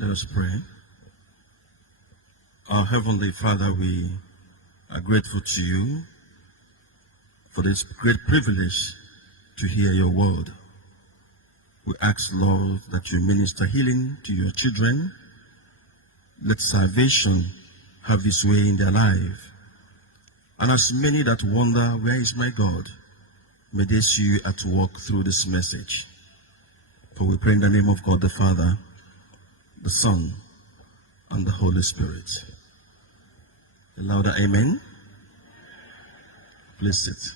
Let us pray. Our Heavenly Father, we are grateful to you for this great privilege to hear your word. We ask, Lord, that you minister healing to your children. Let salvation have its way in their life. And as many that wonder, where is my God? May they see you at work through this message. For we pray in the name of God the Father, the Son, and the Holy Spirit. A louder amen. Please sit.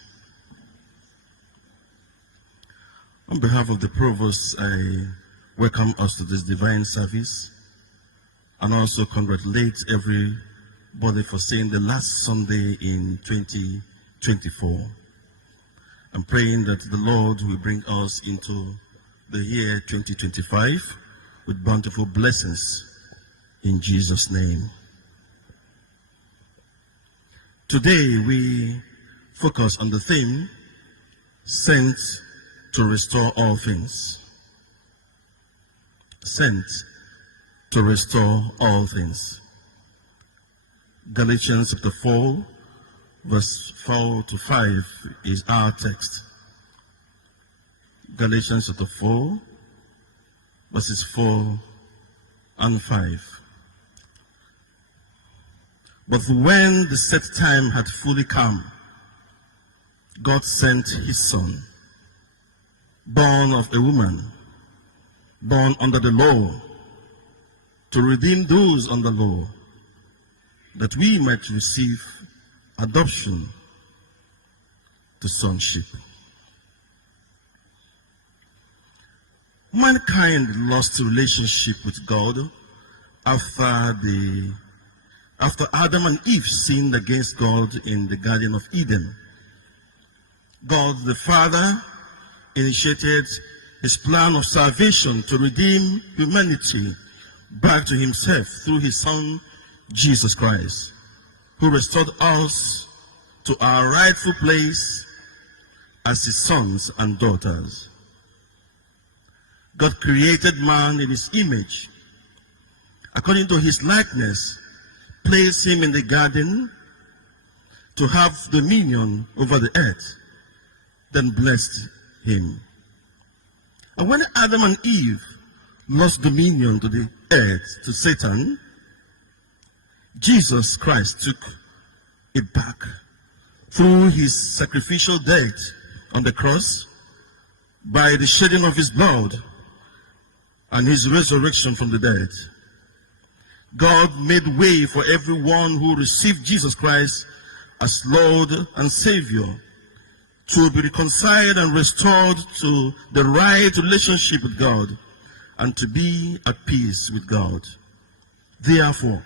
On behalf of the Provost, I welcome us to this divine service and also congratulate everybody for saying the last Sunday in 2024. I'm praying that the Lord will bring us into the year 2025 with bountiful blessings in Jesus' name. Today we focus on the theme, sent to restore all things. Sent to restore all things. Galatians chapter 4, verse 4 to 5 is our text. Galatians chapter 4, verses 4 and 5. But when the set time had fully come, God sent his Son, born of a woman, born under the law, to redeem those under law, that we might receive adoption to sonship. Mankind lost relationship with God after Adam and Eve sinned against God in the Garden of Eden. God the Father initiated his plan of salvation to redeem humanity back to himself through his Son, Jesus Christ, who restored us to our rightful place as his sons and daughters. God created man in his image. According to his likeness, placed him in the garden to have dominion over the earth, then blessed him. And when Adam and Eve lost dominion to the earth, to Satan, Jesus Christ took it back through his sacrificial death on the cross, by the shedding of his blood, and his resurrection from the dead. God made way for everyone who received Jesus Christ as Lord and Savior to be reconciled and restored to the right relationship with God and to be at peace with God. Therefore,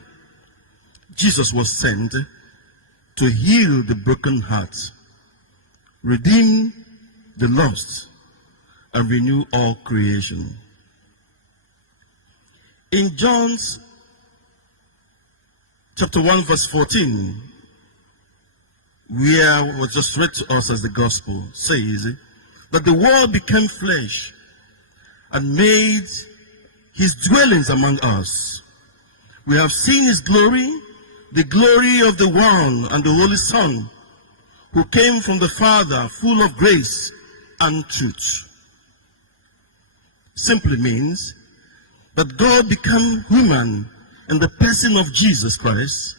Jesus was sent to heal the broken heart, redeem the lost, and renew all creation. In John's chapter 1 verse 14, where was just read to us as the gospel, says that the Word became flesh and made his dwellings among us. We have seen his glory, the glory of the one and the Holy Son, who came from the Father, full of grace and truth. Simply means that God became human in the person of Jesus Christ.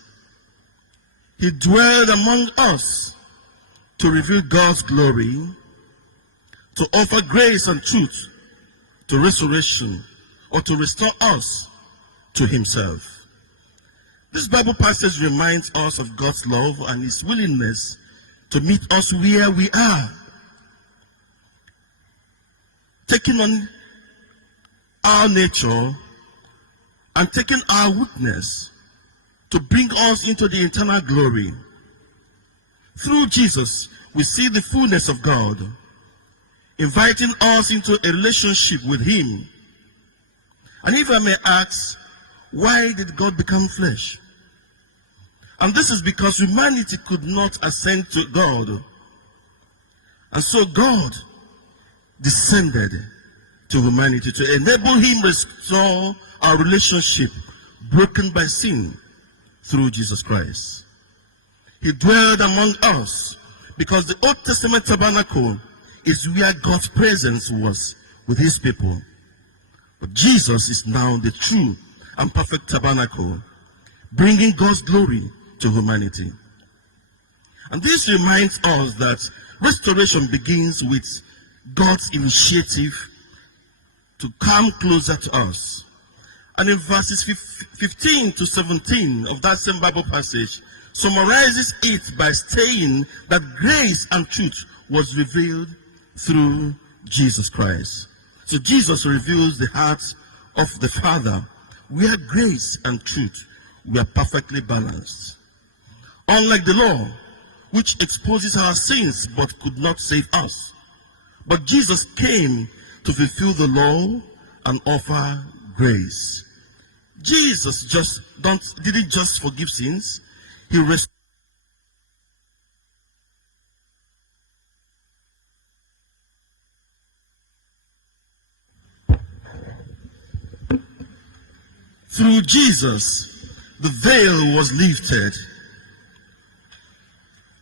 He dwelled among us to reveal God's glory, to offer grace and truth, to restoration, or to restore us to himself. This Bible passage reminds us of God's love and his willingness to meet us where we are, taking on our nature and taking our weakness to bring us into the eternal glory. Through Jesus, we see the fullness of God, inviting us into a relationship with him. And if I may ask, why did God become flesh? And this is because humanity could not ascend to God. And so God descended to humanity, to enable him restore our relationship broken by sin through Jesus Christ. He dwelled among us because the Old Testament tabernacle is where God's presence was with his people. But Jesus is now the true and perfect tabernacle, bringing God's glory to humanity. And this reminds us that restoration begins with God's initiative to come closer to us. And in verses 15 to 17 of that same Bible passage, summarizes it by saying that grace and truth was revealed through Jesus Christ. So Jesus reveals the heart of the Father, where grace and truth were perfectly balanced. Unlike the law, which exposes our sins but could not save us, but Jesus came to fulfill the law and offer grace. Jesus didn't just forgive sins, he restored. Through Jesus, the veil was lifted.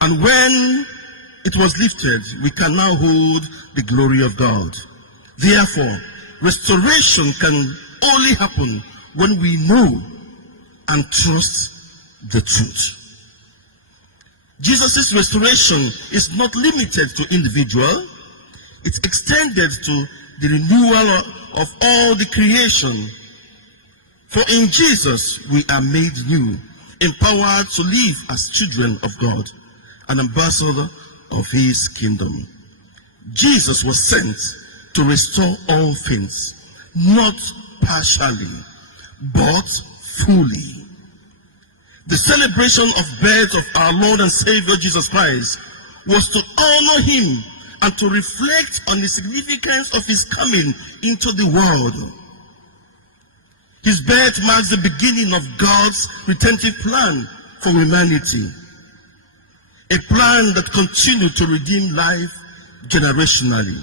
And when it was lifted, we can now hold the glory of God. Therefore, restoration can only happen when we know and trust the truth. Jesus' restoration is not limited to individual. It's extended to the renewal of all the creation. For in Jesus we are made new, empowered to live as children of God, an ambassador of his kingdom. Jesus was sent to restore all things, not partially, but fully. The celebration of birth of our Lord and Savior Jesus Christ was to honor him and to reflect on the significance of his coming into the world. His birth marks the beginning of God's redemptive plan for humanity, a plan that continued to redeem life generationally.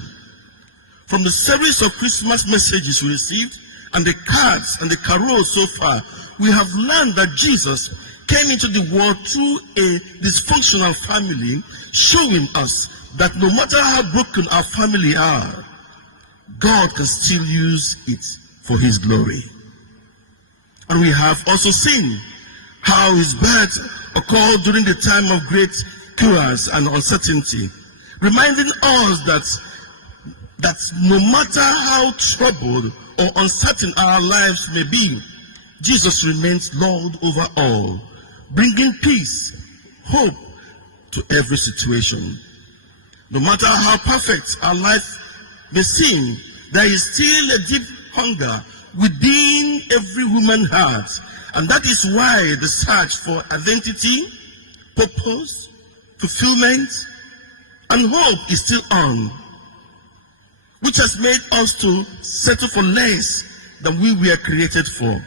From the series of Christmas messages we received and the cards and the carols so far, we have learned that Jesus came into the world through a dysfunctional family, showing us that no matter how broken our family are, God can still use it for his glory. And we have also seen how his birth occurred during the time of great chaos and uncertainty, reminding us that no matter how troubled or uncertain our lives may be, Jesus remains Lord over all, bringing peace, hope to every situation. No matter how perfect our life may seem, there is still a deep hunger within every human heart, and that is why the search for identity, purpose, fulfillment, and hope is still on, which has made us to settle for less than we were created for.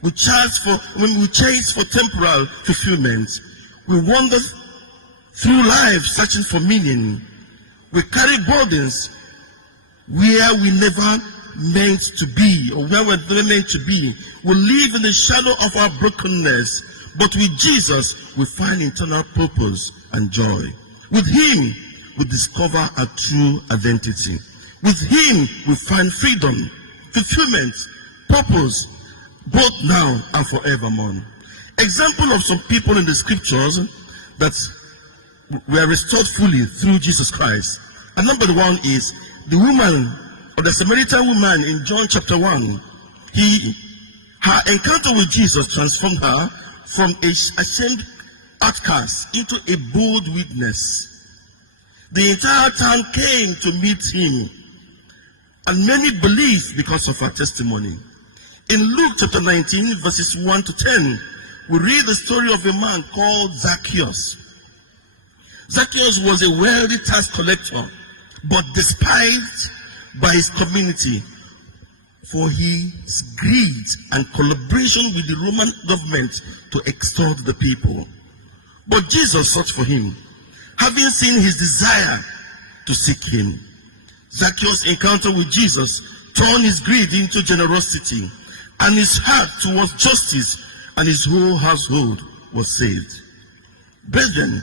When we chase for temporal fulfillment, we wander through life searching for meaning. We carry burdens where we never meant to be, or where we're never meant to be. We live in the shadow of our brokenness, but with Jesus we find eternal purpose and joy. With him we discover our true identity. With him we find freedom, fulfillment, purpose, both now and forevermore. Example of some people in the scriptures that were restored fully through Jesus Christ. And number one is the woman, or the Samaritan woman in John chapter 1. Her encounter with Jesus transformed her from a ashamed outcast into a bold witness. The entire town came to meet him, and many believed because of her testimony. In Luke chapter 19, verses 1 to 10, we read the story of a man called Zacchaeus. Zacchaeus was a wealthy tax collector, but despised by his community for his greed and collaboration with the Roman government to extort the people. But Jesus sought for him, having seen his desire to seek him. Zacchaeus' encounter with Jesus turned his greed into generosity, and his heart towards justice, and his whole household was saved. Brethren,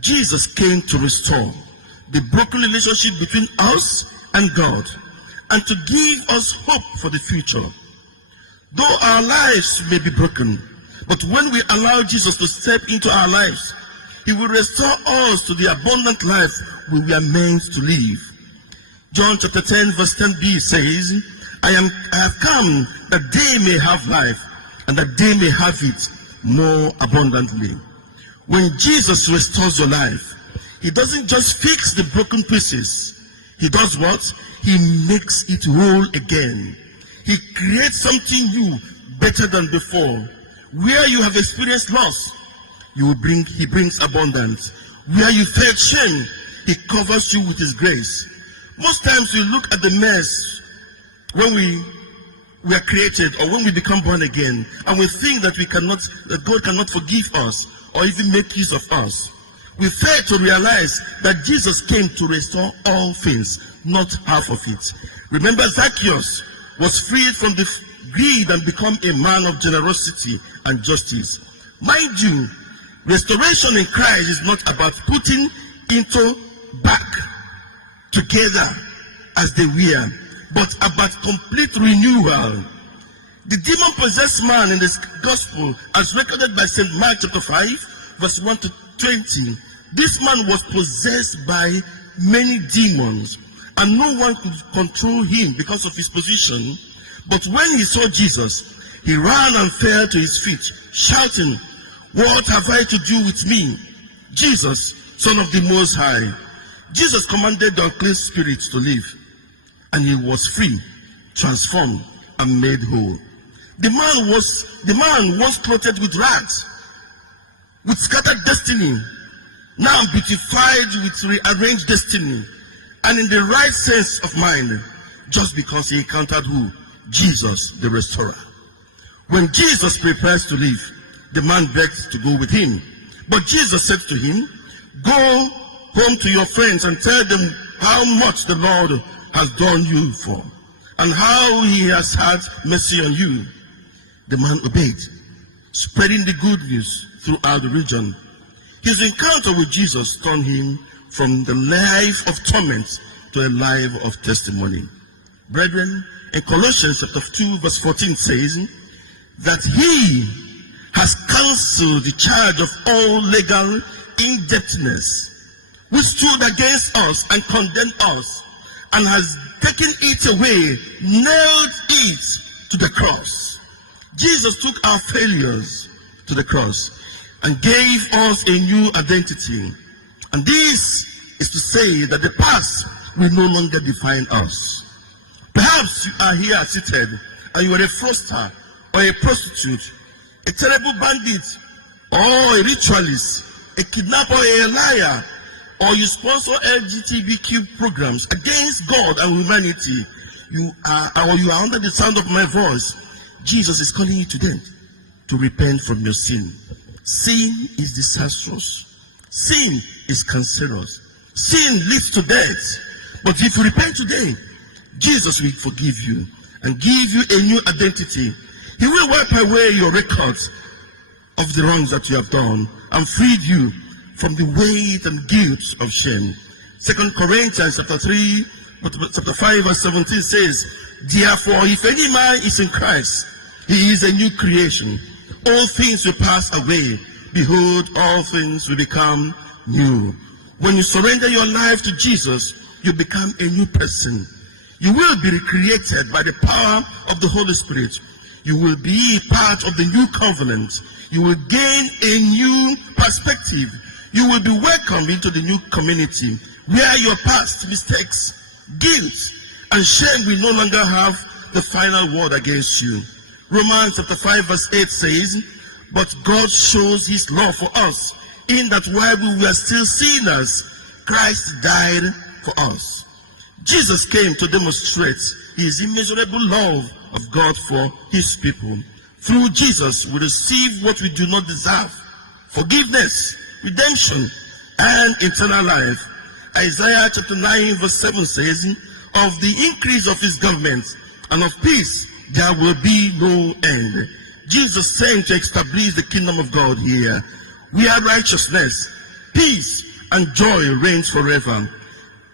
Jesus came to restore the broken relationship between us and God, and to give us hope for the future. Though our lives may be broken, but when we allow Jesus to step into our lives, he will restore us to the abundant life we were meant to live. John chapter 10 verse 10b says, I have come that they may have life, and that they may have it more abundantly. When Jesus restores your life, he doesn't just fix the broken pieces. He does what? He makes it whole again. He creates something new, better than before. Where you have experienced loss, he brings abundance. Where you felt shame, he covers you with his grace. Most times we look at the mess when we are created, or when we become born again, and we think that God cannot forgive us or even make use of us. We fail to realize that Jesus came to restore all things, not half of it. Remember, Zacchaeus was freed from the greed and become a man of generosity and justice. Mind you, restoration in Christ is not about putting into back together as they were, but about complete renewal. The demon-possessed man in this gospel, as recorded by St. Mark chapter 5, verse 1 to 20, this man was possessed by many demons, and no one could control him because of his position. But when he saw Jesus, he ran and fell to his feet, shouting, What have I to do with me, Jesus, Son of the Most High? Jesus commanded the unclean spirits to leave, and he was free, transformed, and made whole. The man once clothed with rags, with scattered destiny, now beautified with rearranged destiny, and in the right sense of mind, just because he encountered who? Jesus, the restorer. When Jesus prepares to leave, the man begs to go with him. But Jesus said to him, Go home to your friends and tell them how much the Lord has done you for, and how he has had mercy on you. The man obeyed, spreading the good news throughout the region. His encounter with Jesus turned him from the life of torment to a life of testimony. Brethren, in Colossians chapter 2 verse 14 says that he has cancelled the charge of all legal indebtedness which stood against us and condemned us, and has taken it away, nailed it to the cross. Jesus took our failures to the cross and gave us a new identity. And this is to say that the past will no longer define us. Perhaps you are here seated and you are a fraudster or a prostitute, a terrible bandit or a ritualist, a kidnapper or a liar, or you sponsor LGBTQ programs against God and humanity. You are under the sound of my voice. Jesus is calling you today to repent from your sin. Sin is disastrous. Sin is cancerous. Sin leads to death. But if you repent today, Jesus will forgive you and give you a new identity. He will wipe away your records of the wrongs that you have done and free you from the weight and guilt of shame. 2 Corinthians chapter 3, chapter 5 verse 17 says, Therefore, if any man is in Christ, he is a new creation. All things will pass away. Behold, all things will become new. When you surrender your life to Jesus, you become a new person. You will be recreated by the power of the Holy Spirit. You will be part of the new covenant. You will gain a new perspective. You will be welcomed into the new community where your past mistakes, guilt, and shame will no longer have the final word against you. Romans chapter 5 verse 8 says, But God shows his love for us, in that while we were still sinners, Christ died for us. Jesus came to demonstrate his immeasurable love of God for his people. Through Jesus, we receive what we do not deserve: forgiveness, redemption, and eternal life. Isaiah chapter 9 verse 7 says, of the increase of his government and of peace there will be no end. Jesus saying to establish the kingdom of God here, where righteousness, peace, and joy reigns forever.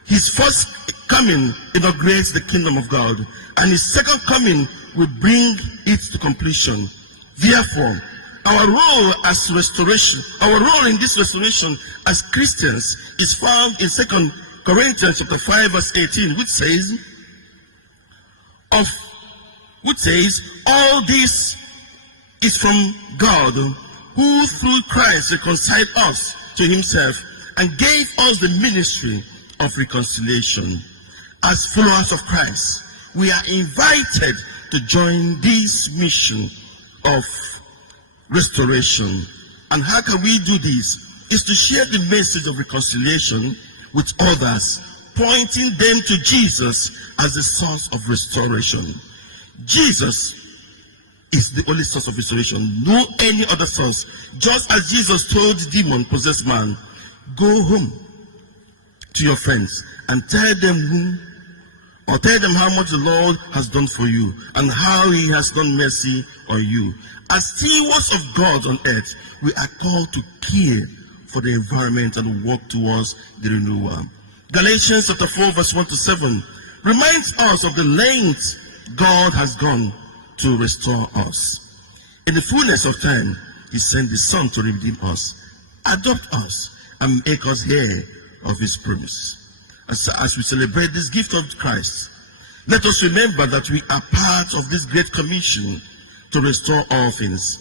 His first coming inaugurates the kingdom of God, and his second coming will bring it to completion. Therefore, our role in this restoration as Christians is found in 2 Corinthians chapter 5 verse 18, which says, all this is from God, who through Christ reconciled us to himself and gave us the ministry of reconciliation. As followers of Christ, we are invited to join this mission of restoration. And how can we do this? Is to share the message of reconciliation with others, pointing them to Jesus as the source of restoration. Jesus is the only source of restoration, no any other source. Just as Jesus told the demon-possessed man, go home to your friends and tell them how much the Lord has done for you and how he has done mercy on you. As stewards of God on earth, we are called to care for the environment and work towards the renewal. Galatians chapter 4 verse 1 to 7 reminds us of the lengths God has gone to restore us. In the fullness of time, he sent his Son to redeem us, adopt us, and make us heir of his promise. As we celebrate this gift of Christ, let us remember that we are part of this great commission to restore all things.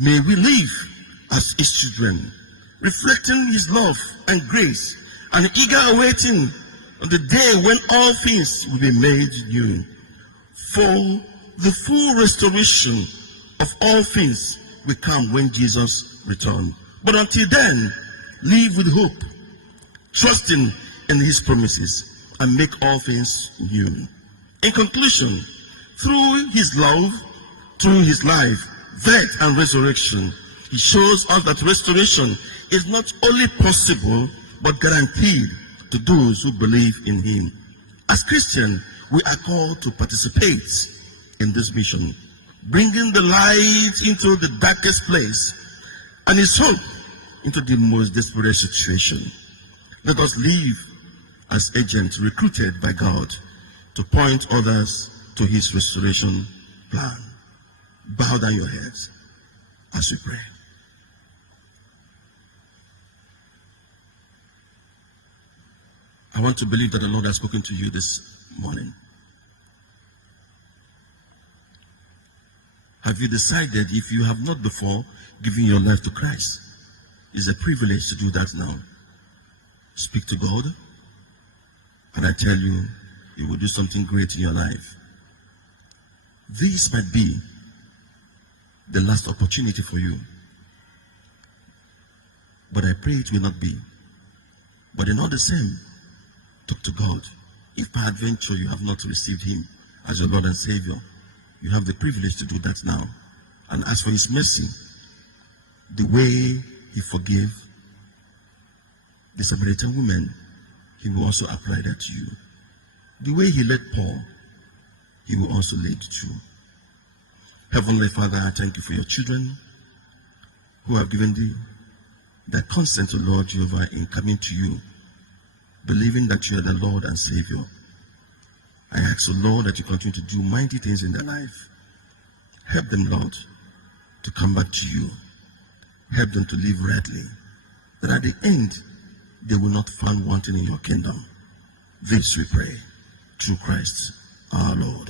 May we live as his children, reflecting his love and grace, and eager awaiting the day when all things will be made new. For the full restoration of all things will come when Jesus returns. But until then, live with hope, trusting in his promises, and make all things new. In conclusion, through his love, through his life, death, and resurrection, he shows us that restoration is not only possible, but guaranteed to those who believe in him. As Christians, we are called to participate in this mission, bringing the light into the darkest place and his hope into the most desperate situation. Let us live as agents recruited by God to point others to his restoration plan. Bow down your heads as we pray. I want to believe that the Lord has spoken to you this morning. Have you decided, if you have not before given your life to Christ? It's a privilege to do that now. Speak to God, and I tell you, He will do something great in your life. This might be the last opportunity for you, but I pray it will not be. But in all the same, talk to God. If by adventure you have not received Him as your Lord and Savior, you have the privilege to do that now. And ask for His mercy. The way He forgave the Samaritan woman, He will also apply that to you. The way He led Paul, He will also lead you. Heavenly Father, I thank you for your children who have given their consent to Lord Jehovah in coming to you, believing that you are the Lord and Savior. I ask, O Lord, that you continue to do mighty things in their life. Help them, Lord, to come back to you. Help them to live rightly, that at the end, they will not find wanting in your kingdom. This we pray, through Christ our Lord.